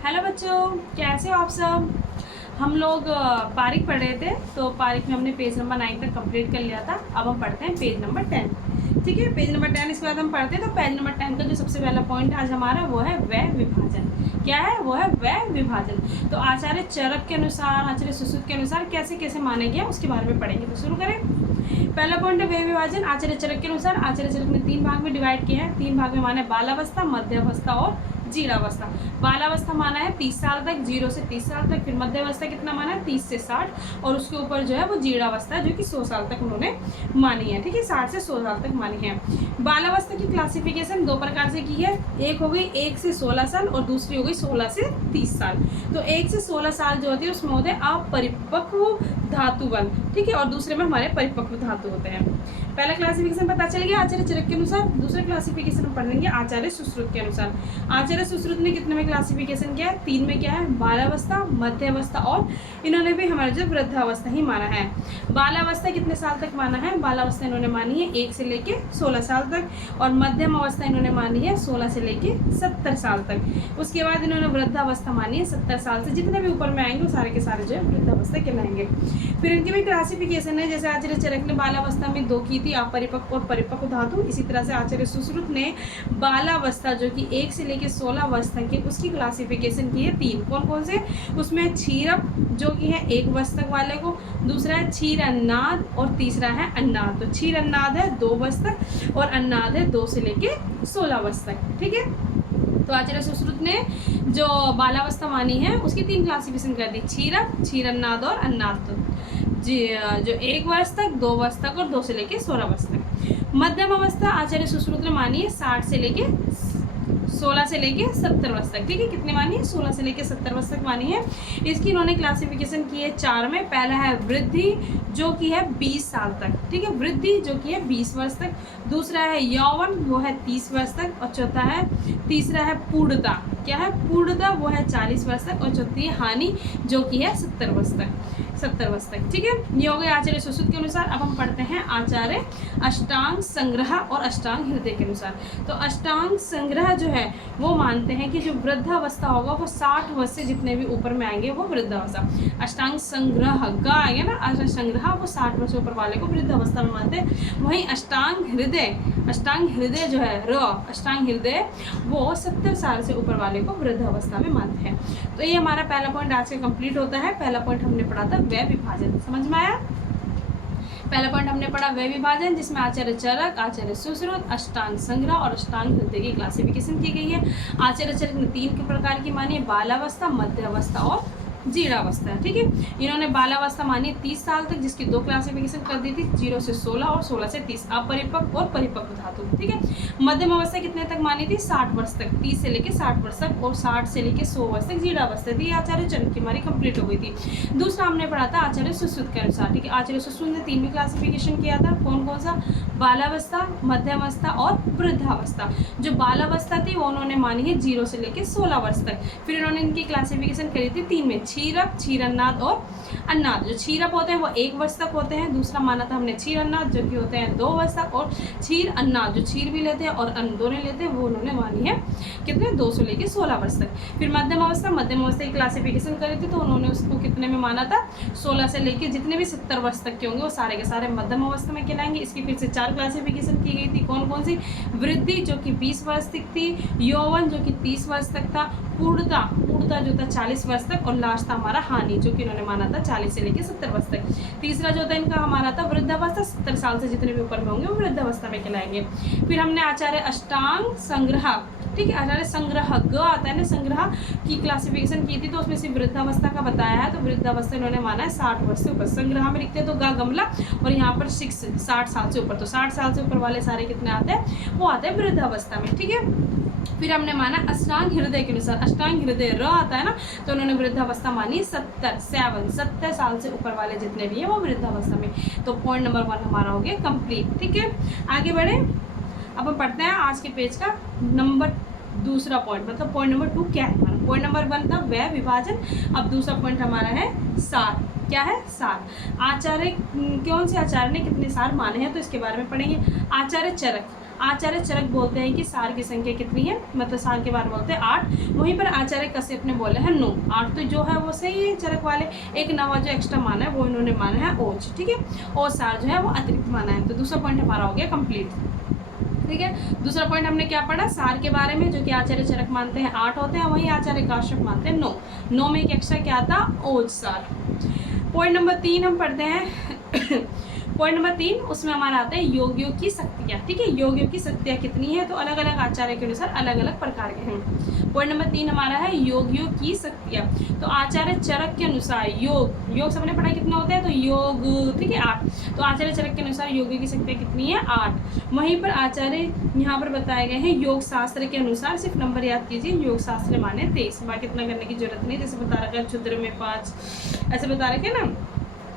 Hello बच्चों, कैसे हो आप सब। हम लोग पारिक पढ़ रहे थे, तो पारिक में हमने पेज नंबर 9 तक कंप्लीट कर लिया था। अब हम पढ़ते हैं पेज नंबर 10। ठीक है, पेज नंबर 10 इसके बाद हम पढ़ते हैं। तो पेज नंबर 10 का जो सबसे पहला पॉइंट आज हमारा वो है व्यय विभाजन। क्या है? वो है व्यय विभाजन। तो आचार्य चरक के अनुसार, आचार्य सुश्रुत के अनुसार कैसे कैसे माना गया उसके बारे में पढ़ेंगे। तो शुरू करें। पहला पॉइंट है व्यय विभाजन। आचार्य चरक के अनुसार आचार्य चरक ने 3 भाग में डिवाइड किया है। 3 भाग में माना है बालावस्था, मध्यावस्था और जीरावस्था। बालावस्था माना है 30 साल तक, 0 से 30 साल तक। फिर मध्यावस्था कितना माना है? 30 से 60। और उसके ऊपर जो है वो जीरावस्था जो कि 100 साल तक उन्होंने मानी है। ठीक है, 60 से 100 साल तक मानी है। बालावस्था की क्लासिफिकेशन 2 प्रकार से की है। एक हो गई 1 से 16 साल और दूसरी हो गई 16 से 30 साल। तो 1 से 16 साल जो होती है उसमें होते हैं अपरिपक्व धातु बल। ठीक है, और दूसरे में हमारे परिपक्व धातु होते हैं। पहला क्लासिफिकेशन पता चल गया आचार्य चरक के अनुसार। दूसरा क्लासिफिकेशन हम पढ़ेंगे आचार्य सुश्रुत के अनुसार। आचार्य सुश्रुत ने कितने में क्लासिफिकेशन किया है? 3 में क्या है? बालावस्था, मध्यावस्था और इन्होंने भी हमारे जो वृद्धावस्था ही माना है। बालावस्था कितने साल तक माना है? बालावस्था इन्होंने मानी है 1 से लेके 16 साल तक। और मध्यम अवस्था इन्होंने मानी है 16 से लेके 70 साल तक। उसके बाद इन्होंने वृद्धावस्था मानी है 70 साल से। जितने भी ऊपर में आएंगे वो सारे के सारे जो है वृद्धावस्था कहलाएंगे। फिर इनकी भी क्लासिफिकेशन है। जैसे आचार्य चरक ने बालावस्था में 2 की थी, अपरिपक्व और परिपक्व धातु। इसी तरह से आचार्य सुश्रुत ने बालावस्था जो कि 1 से लेके 16 वर्ष तक की, उसकी क्लासिफिकेशन की है 3। कौन कौन से? उसमें क्षीरप जो कि है 1 वर्ष तक वाले को, दूसरा है क्षीर अन्नाद और तीसरा है अन्नाद। तो क्षीर अन्नाद है 2 वर्ष तक और अन्नाद है 2 से लेके 16 वर्ष तक। ठीक है, तो आचार्य सुश्रुत ने जो बालावस्था मानी है उसकी 3 क्लासिफिकेशन कर दी, क्षीरप, क्षीर अन्नाद और अन्नाद। जो 1 वर्ष तक, 2 वर्ष तक और 2 से लेके 16 वर्ष तक। मध्यम अवस्था आचार्य सुश्रुत ने मानी है 60 से लेके 16 से लेके 70 वर्ष तक। ठीक है, कितने मानी है? 16 से लेके 70 वर्ष तक मानी है। इसकी इन्होंने क्लासिफिकेशन की है 4 में। पहला है वृद्धि जो कि है 20 साल तक। ठीक है, वृद्धि जो कि है 20 वर्ष तक। दूसरा है यौवन, वो है 30 वर्ष तक। और चौथा है, तीसरा है पूर्णता। क्या है? पूर्णता, वो है 40 वर्ष तक। और चौथी है हानि जो कि है 70 वर्ष तक। ठीक है, ये हो गए आचार्य सुश्रुत के अनुसार। अब हम पढ़ते हैं आचार्य अष्टांग संग्रह और अष्टांग हृदय के अनुसार। तो अष्टांग संग्रह जो है वो मानते हैं कि जो वृद्धावस्था होगा वो 60 वर्ष से जितने भी ऊपर में आएंगे वो वृद्धावस्था। अष्टांग संग्रह का आएगा ना, अष्टांग संग्रह वो 60 वर्ष से ऊपर वाले को वृद्धावस्था में मानते हैं। वहीं अष्टांग हृदय जो है अष्टांग हृदय वो 70 साल से ऊपर वाले को वृद्धावस्था में मानते हैं। तो ये हमारा पहला पॉइंट आज का कंप्लीट होता है। पहला पॉइंट हमने पढ़ा था व्यय विभाजन। समझ में आया? पहला पॉइंट हमने पढ़ा व्यय विभाजन, जिसमें आचार्य चरक, आचार्य सुश्रुत, अष्टांग संग्रह और अष्टांग हृदय की क्लासिफिकेशन की गई है। आचार्य चरक ने 3 प्रकार की मानी है, बालावस्था, मध्यावस्था और जीरावस्था। ठीक है, इन्होंने बालावस्था मानी 30 साल तक, जिसकी 2 क्लासिफिकेशन कर दी थी, 0 से 16 और 16 से 30, अपरिपक्व और परिपक्व धातु। ठीक है, मध्यम अवस्था कितने तक मानी थी? 60 वर्ष तक, 30 से लेके 60 वर्ष तक। और 60 से लेके 100 वर्ष तक जीरावस्था थी। आचार्य चरक की हमारी कंप्लीट हो गई थी। दूसरा हमने पढ़ा था आचार्य सुश्रुत के अनुसार। ठीक है, आचार्य सुश्रुत ने 3 में क्लासिफिकेशन किया था। कौन कौन सा? बालावस्था, मध्यावस्था और वृद्धावस्था। जो बालावस्था थी वो उन्होंने मानी है 0 से लेके 16 वर्ष तक। फिर इन्होंने इनकी क्लासिफिकेशन करी थी 3 में, क्षीरप, क्षीर अन्नाद और अन्नाद। जो क्षीरप होते हैं वो 1 वर्ष तक होते हैं। दूसरा माना था हमने क्षीर अन्नाद जो कि होते हैं 2 वर्ष तक। और क्षीर अन्नाद जो क्षीर भी लेते हैं और अन्न दोनों लेते हैं वो उन्होंने मानी है कितने? 2 से लेके 16 वर्ष तक। फिर मध्यम अवस्था की क्लासिफिकेशन करी थी, तो उन्होंने उसको कितने में माना था? 16 से लेके जितने भी 70 वर्ष तक के होंगे वो सारे के सारे मध्यम अवस्था में कहलाएंगे। इसकी फिर से 4 क्लासिफिकेशन की गई थी। कौन कौन सी? वृद्धि जो कि 20 वर्ष तक थी, यौवन जो कि 30 वर्ष तक था, पूर्णता जो था 40 वर्ष तक। और लास्ट था हमारा हानि जो कि इन्होंने माना था 40 से लेके 70 वर्ष तक। तीसरा जो था इनका हमारा था वृद्धावस्था, 70 साल से जितने भी ऊपर में होंगे वो वृद्धावस्था में कहलाएंगे। फिर हमने आचार्य अष्टांग संग्रह, ठीक है, आचार्य संग्रह ग आता है ना, संग्रह की क्लासिफिकेशन की थी, तो उसमें सिर्फ वृद्धावस्था का बताया है। तो वृद्धावस्था इन्होंने माना है 60 वर्ष से ऊपर। संग्रह में लिखते हैं तो गा गमला और यहाँ पर 60 साल से ऊपर। तो 60 साल से ऊपर वाले सारे कितने आते हैं? वो आते हैं वृद्धावस्था में। ठीक है, फिर हमने माना अष्टांग हृदय के अनुसार। अष्टांग हृदय र आता है ना, तो उन्होंने वृद्धावस्था मानी 70 साल से ऊपर वाले जितने भी हैं वो वृद्धावस्था में। तो पॉइंट नंबर 1 हमारा हो गया कंप्लीट। ठीक है, आगे बढ़े। अब हम पढ़ते हैं आज के पेज का दूसरा पॉइंट, मतलब पॉइंट नंबर 2 क्या है हमारा। पॉइंट नंबर 1 था व्यय विभाजन। अब दूसरा पॉइंट हमारा है सार। क्या है? सार। आचार्य, कौन से आचार्य ने कितने सार माने हैं तो इसके बारे में पढ़ेंगे। आचार्य चरक, आचार्य चरक बोलते हैं कि सार की संख्या कितनी है, मतलब सार के बारे बोलते हैं 8। वहीं पर आचार्य कश्यप ने बोले हैं 9। 8 तो जो है वो सही है चरक वाले, एक नवा जो एक्स्ट्रा माना है वो इन्होंने माना है ओज, ठीक है, और सार जो है वो अतिरिक्त माना है। तो दूसरा पॉइंट हमारा हो गया कंप्लीट, ठीक है। दूसरा पॉइंट हमने क्या पढ़ा, सार के बारे में, जो कि आचार्य चरक मानते हैं 8 होते हैं, वहीं आचार्य काश्यप मानते हैं 9। 9 में एक एक्स्ट्रा क्या था, ओज सार। पॉइंट नंबर 3 हम पढ़ते हैं पॉइंट नंबर 3 उसमें हमारा आता है योगियों की शक्तियाँ, ठीक है। योगियों की शक्तियाँ कितनी है, तो अलग अलग आचार्य के अनुसार अलग अलग प्रकार के हैं। पॉइंट नंबर 3 हमारा है योगियों की शक्तियाँ। तो आचार्य चरक के अनुसार योग सबने पढ़ा कितना होता है, तो योग, ठीक है, 8। तो आचार्य चरक के अनुसार योगियों की शक्तियाँ कितनी है, 8। वहीं पर आचार्य यहाँ पर बताए गए हैं योग शास्त्र के अनुसार, सिर्फ नंबर याद कीजिए, योग शास्त्र माने 23, बाकी इतना करने की जरूरत नहीं, जैसे बता रखा है क्षुद्र में 5 ऐसे बता रखे ना,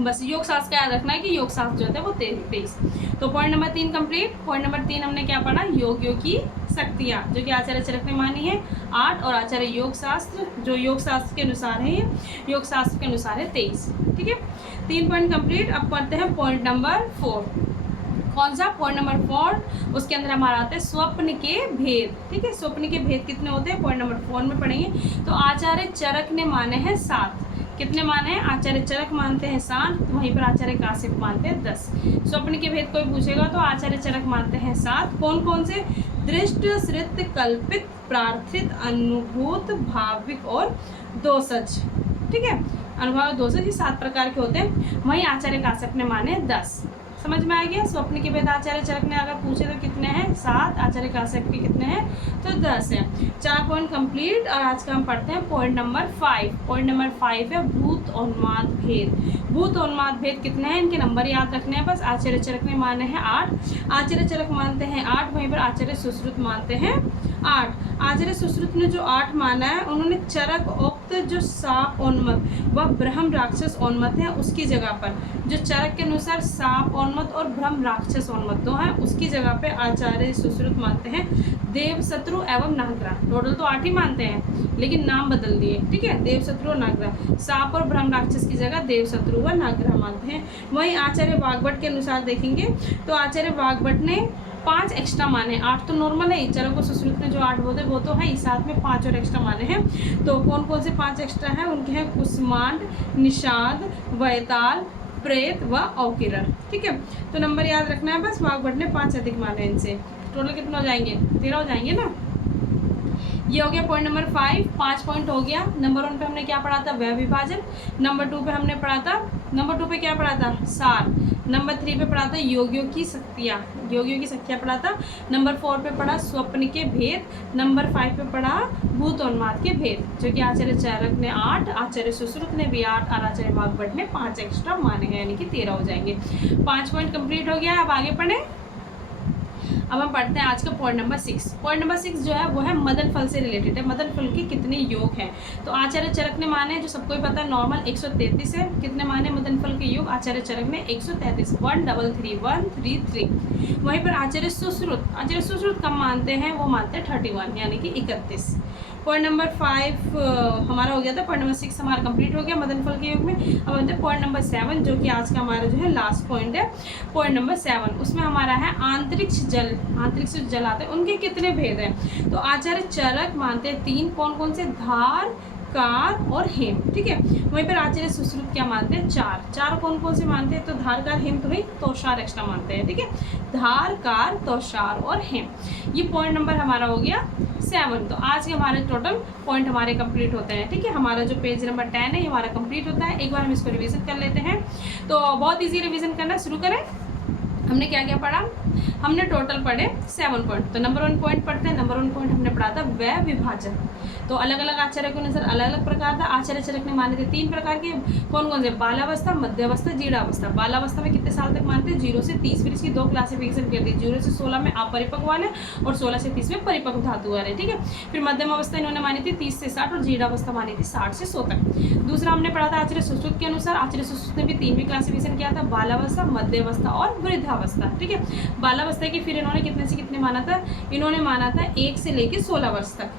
बस योग शास्त्र का याद रखना है कि योग शास्त्र जो होता है वो 23। तो point number 3 complete. Point number 3 हमने क्या पढ़ा, योगियों की शक्तियाँ, जो कि आचार्य चरक ने मानी है 8, और आचार्य योग शास्त्र, जो योग शास्त्र के अनुसार है, योग शास्त्र के अनुसार है 23, ठीक है। 3 पॉइंट कंप्लीट। अब पढ़ते हैं पॉइंट नंबर 4। कौन सा, पॉइंट नंबर 4, उसके अंदर हमारा आता है स्वप्न के भेद, ठीक है। स्वप्न के भेद कितने होते हैं, पॉइंट नंबर 4 में पढ़ेंगे। तो आचार्य चरक ने माने हैं 7। कितने माने हैं, आचार्य चरक मानते हैं 7, तो वहीं पर आचार्य काश्यप मानते हैं 10। स्वप्न के भेद कोई पूछेगा तो आचार्य चरक मानते हैं 7। कौन कौन से, दृष्ट, श्रित, कल्पित, प्रार्थित, अनुभूत, भाविक और दोषज, ठीक है। अनुभव, दोषज, ये 7 प्रकार के होते हैं। वहीं आचार्य काश्यप ने माने 10। समझ में आ गया। स्वप्न के भेद आचार्य चरक ने अगर पूछे तो कितने हैं, 7। आचार्य काश्यप के कितने हैं, तो 10 है। 4 पॉइंट कंप्लीट। और आज का हम पढ़ते हैं पॉइंट नंबर 5। पॉइंट नंबर 5 है भूत उन्माद भेद। भूत उन्माद भेद कितने हैं, इनके नंबर याद रखने हैं बस। आचार्य चरक ने माने हैं 8, आचार्य चरक मानते हैं 8, वहीं पर आचार्य सुश्रुत मानते हैं 8। आचार्य सुश्रुत ने जो 8 माना है, उन्होंने चरक उक्त जो साप उन्मत व ब्रह्म राक्षस उन्मत है उसकी जगह पर, जो चरक के अनुसार साप उन्मत और ब्रह्म राक्षस उन्मत दो हैं, उसकी जगह पे आचार्य सुश्रुत मानते हैं देव, शत्रु एवं नागराज। टोटल तो 8 ही मानते हैं, लेकिन नाम बदल दिए, ठीक है। देव, शत्रु और नागराज, साप और ब्रह्म राक्षस की जगह देव, शत्रु व नागराज मानते हैं। वहीं आचार्य वाग्भट के अनुसार देखेंगे तो आचार्य वाग्भट ने 5 एक्स्ट्रा माने। 8 तो नॉर्मल है, चरक और सुश्रुत में जो 8 होते वो तो है, इस साथ में 5 और एक्स्ट्रा माने हैं। तो कौन कौन से 5 एक्स्ट्रा हैं, उनके हैं कुष्मांड, निषाद, वैताल, प्रेत व औकिरण, ठीक है। तो नंबर याद रखना है बस। वाग्भट ने 5 अधिक माने इनसे। टोटल कितने हो जाएंगे, 13 हो जाएंगे ना। ये हो गया पॉइंट नंबर 5। 5 पॉइंट हो गया। नंबर 1 पे हमने क्या पढ़ा था, व्यय विभाजन। नंबर 2 पे हमने पढ़ा था, नंबर 2 पे क्या पढ़ा था, सार। नंबर 3 पे पढ़ा था योगियों की शक्तियाँ, योगियों की शक्तियाँ पढ़ा था। नंबर 4 पे पढ़ा स्वप्न के भेद। नंबर 5 पे पढ़ा भूत उन्माद के भेद, जो कि आचार्य चरक ने 8, आचार्य सुश्रुत ने भी 8 और आचार्य वाग्भट ने 5 एक्स्ट्रा माने हैं, यानी कि 13 हो जाएंगे। 5 पॉइंट कंप्लीट हो गया। अब आगे पढ़ें। अब हम पढ़ते हैं आज का पॉइंट नंबर 6। पॉइंट नंबर 6 जो है वो है मदन फल से रिलेटेड है। मदन फल के कितने योग हैं, तो आचार्य चरक ने माने, जो सबको ही पता है नॉर्मल 133 है। कितने माने मदन फल के योग, आचार्य चरक ने 133, 133, 133। वहीं पर आचार्य सुश्रुत कम मानते हैं, वो मानते हैं 31, यानी कि 31। पॉइंट नंबर 5 हमारा हो गया था। पॉइंट नंबर 6 हमारा कंप्लीट हो गया मदन फल के योग में। अब हम पॉइंट नंबर 7, जो कि आज का हमारा जो है लास्ट पॉइंट है। पॉइंट नंबर 7 उसमें हमारा है आंतरिक्ष जल। आंतरिक्ष जल आते हैं, उनके कितने भेद हैं, तो आचार्य चरक मानते हैं 3। कौन कौन से, धार, कार और हेम, ठीक है। वहीं पर आचार्य सुश्रुत क्या मानते हैं, 4 कौन कौन से मानते हैं, तो धार, कार, हेम तो भाई तोषार एक्स्ट्रा मानते हैं, ठीक है। धार, कार, तोषार और हेम। ये पॉइंट नंबर हमारा हो गया 7। तो आज के हमारे टोटल पॉइंट हमारे कंप्लीट होते हैं, ठीक है। हमारा जो पेज नंबर 10 है ये हमारा कंप्लीट होता है। एक बार हम इसको रिवीजन कर लेते हैं। तो बहुत ईजी रिवीजन करना शुरू करें। हमने क्या क्या पढ़ा, हमने टोटल पढ़े 7 पॉइंट। तो नंबर 1 पॉइंट पढ़ते हैं। नंबर 1 पॉइंट हमने पढ़ा था व्यय विभाजन। तो अलग अलग आचार्य के अनुसार अलग अलग प्रकार था। आचार्य चरक ने माने थे 3 प्रकार के, कौन कौन से, बालावस्था, मध्यावस्था, जीर्णावस्था। बालावस्था में कितने साल तक मानते हैं, 0 से 30। फिर इसकी 2 क्लासिफिकेशन कर दी, 0 से 16 में अपरिपक्व वाले और 16 से 30 में परिपक्व धातु वाले, ठीक है। फिर मध्यम अवस्था इन्होंने मानी थी 30 से 60 और जीर्णावस्था मानी थी 60 से 100 तक। दूसरा हमने पढ़ा था आचार्य सुश्रुत के अनुसार। आचार्य सुश्रुत ने भी 3वीं क्लासिफिकेशन किया था, बालावस्था, मध्यावस्था और वृद्धावस्था, ठीक है। बालावस्था की फिर इन्होंने कितने से कितने माना था, इन्होंने माना था 1 से लेकर 16 वर्ष तक।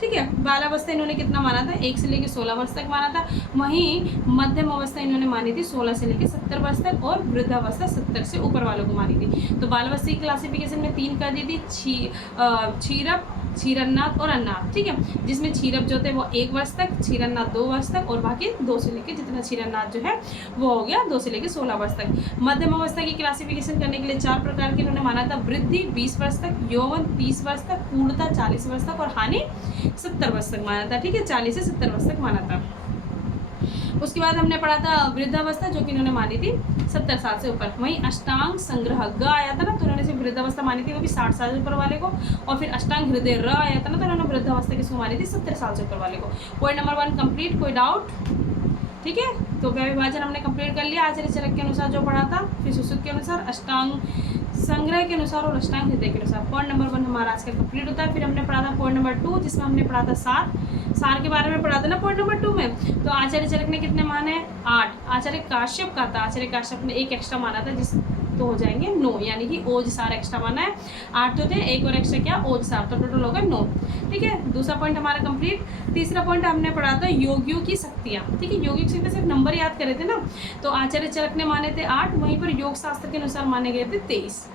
ठीक है। बाल अवस्था इन्होंने कितना माना था, 1 से लेकर 16 वर्ष तक माना था। वहीं मध्यम अवस्था इन्होंने मानी थी 16 से लेकर 70 वर्ष तक, और वृद्धावस्था 70 से ऊपर वालों को मानी थी। तो बाल अवस्था की क्लासिफिकेशन में 3 कर दी थी, क्षीरप, क्षीरन्नाथ और अन्नाथ। ठीक है, जिसमें क्षीरप जो थे वो 1 वर्ष तक, क्षीरन्नाथ 2 वर्ष तक, और बाकी 2 से लेकर जितना क्षीरन्नाथ जो है वो हो गया 2 से लेकर 16 वर्ष तक। मध्यम अवस्था की क्लासिफिकेशन करने के लिए 4 प्रकार के इन्होंने माना था, वृद्धि 20 वर्ष तक, यौवन 30 वर्ष तक, पूर्णता 40 वर्ष तक, और हानि 70 वर्ष तक माना था। ठीक है, 40 से 70 वर्ष तक माना था। उसके बाद हमने पढ़ा था वृद्धावस्था, जो कि इन्होंने मानी थी 70 साल से ऊपर। वहीं अष्टांग संग्रह ग आया था ना, तो उन्होंने सिर्फ वृद्धावस्था मानी थी वो भी 60 साल से ऊपर वाले को। और फिर अष्टांग हृदय र आया था ना, तो उन्होंने वृद्धावस्था किसको मानी थी, 70 साल से ऊपर वाले को। पॉइंट नंबर 1 कंप्लीट, कोई डाउट? ठीक है, तो व्यय विभाजन हमने कंप्लीट कर लिया, आचार्य चरक के अनुसार जो पढ़ा था, फिर सुश्रुत के अनुसार, अष्टांग संग्रह के अनुसार, और अष्टांग हृदय के अनुसार। पॉइंट नंबर 1 हमारा आज का कंप्लीट होता है। फिर हमने पढ़ा था पॉइंट नंबर 2, जिसमें हमने पढ़ा था सार के बारे में पढ़ा था ना पॉइंट नंबर 2 में। तो आचार्य चरक ने कितने माने, 8। आचार्य काश्यप का था, आचार्य काश्यप ने 1 एक्स्ट्रा माना था, जिस तो हो जाएंगे 9, यानी कि ओज सार एक्स्ट्रा माना है। 8 तो थे, 1 और एक्स्ट्रा क्या, ओज सार, तो टोटल होगा 9। ठीक है, दूसरा पॉइंट हमारा कंप्लीट। तीसरा पॉइंट हमने पढ़ा था योगियों की शक्तियाँ। ठीक है, योगियों की शक्तियाँ सिर्फ नंबर याद करे थे ना, तो आचार्य चरक ने माने थे 8, वहीं पर योग शास्त्र के अनुसार माने गए थे 23।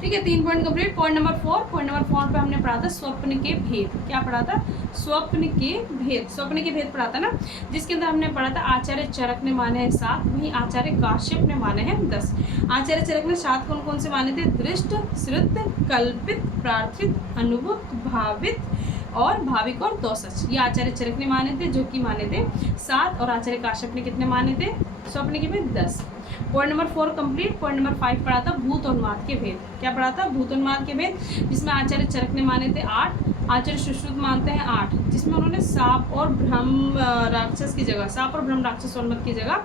ठीक है, 3 point complete. Point number 4, point number 4 पे हमने पढ़ा था स्वप्न के भेद। क्या पढ़ा था, स्वप्न के भेद, स्वप्न के भेद पढ़ा था ना, जिसके अंदर हमने पढ़ा था आचार्य चरक ने माने हैं 7, वहीं आचार्य काश्यप ने माने हैं 10। आचार्य चरक ने 7 कौन कौन से माने थे, दृष्ट, श्रुत, कल्पित, प्रार्थित, अनुभूत, भावित और भाविक और दोषच, ये आचार्य चरक ने माने थे, जो कि माने थे 7, और आचार्य काश्यप ने कितने माने थे, स्वप्न के भेद 10। Point number 4 complete. Point number 5 पढ़ा था भूतोन्माद के भेद। क्या पढ़ा था, भूतोन्माद के भेद, जिसमें आचार्य चरक ने माने थे 8, आचार्य सुश्रुत मानते हैं 8, जिसमें उन्होंने सांप और ब्रह्म राक्षस की जगह, सांप और ब्रह्म राक्षस उन्मत्त की जगह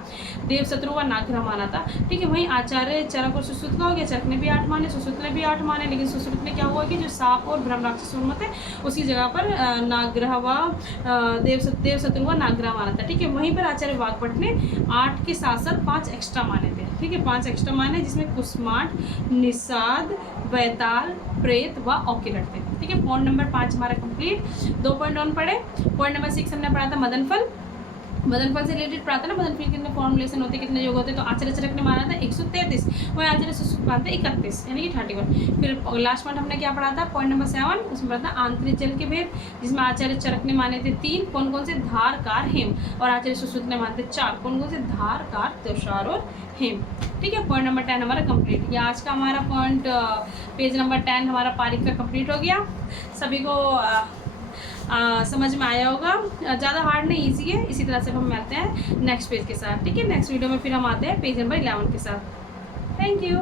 देव शत्रु व नागग्रह माना था। ठीक है, वहीं आचार्य चरक और सुश्रुत का हो गया, चरक ने भी 8 माने, सुश्रुत ने भी 8 माने, लेकिन सुश्रुत ने क्या हुआ कि जो सांप और ब्रह्म राक्षस उन्मत्त है उसकी जगह पर नागग्रह व देव शत्रु व नागग्रह माना था। ठीक है, वहीं पर आचार्य वाग्भट ने 8 के साथ साथ 5 एक्स्ट्रा माने थे। ठीक है, 5 एक्स्ट्रा माने, जिसमें कुष्मांड, निषाद, वैताल, प्रेत व औकिलट थे। ठीक है, पॉइंट नंबर 5 हमारा कंप्लीट। 2 पॉइंट ऑन पढ़े। पॉइंट नंबर 6 हमने पढ़ा था मदनफल। मदनफल से रिलेटेड पढ़ा था ना, मदनफल के कितने फॉर्मुलेशन होते, कितने योग होते, तो आचार्य चरक ने माना था 133, वही आचार्य सुश्रुत मानते 31, यानी कि 31। फिर लास्ट पॉइंट हमने क्या पढ़ा था, पॉइंट नंबर 7, उसमें पढ़ा था आंतरिक जल के भेद, जिसमें आचार्य चरक ने माने थे 3, कौन कौन से, धार, कार, हेम, और आचार्य सुश्रुत ने माने थे 4, कौन कौन से, धार, कार, तुषार और हेम। ठीक है, पॉइंट नंबर 10 हमारा कंप्लीट। ये आज का हमारा पॉइंट पेज नंबर 10 हमारा पारिक का कंप्लीट हो गया। सभी को समझ में आया होगा, ज़्यादा हार्ड नहीं, ईजी है। इसी तरह से हम मिलते हैं नेक्स्ट पेज के साथ। ठीक है, नेक्स्ट वीडियो में फिर हम आते हैं पेज नंबर 11 के साथ। Thank you.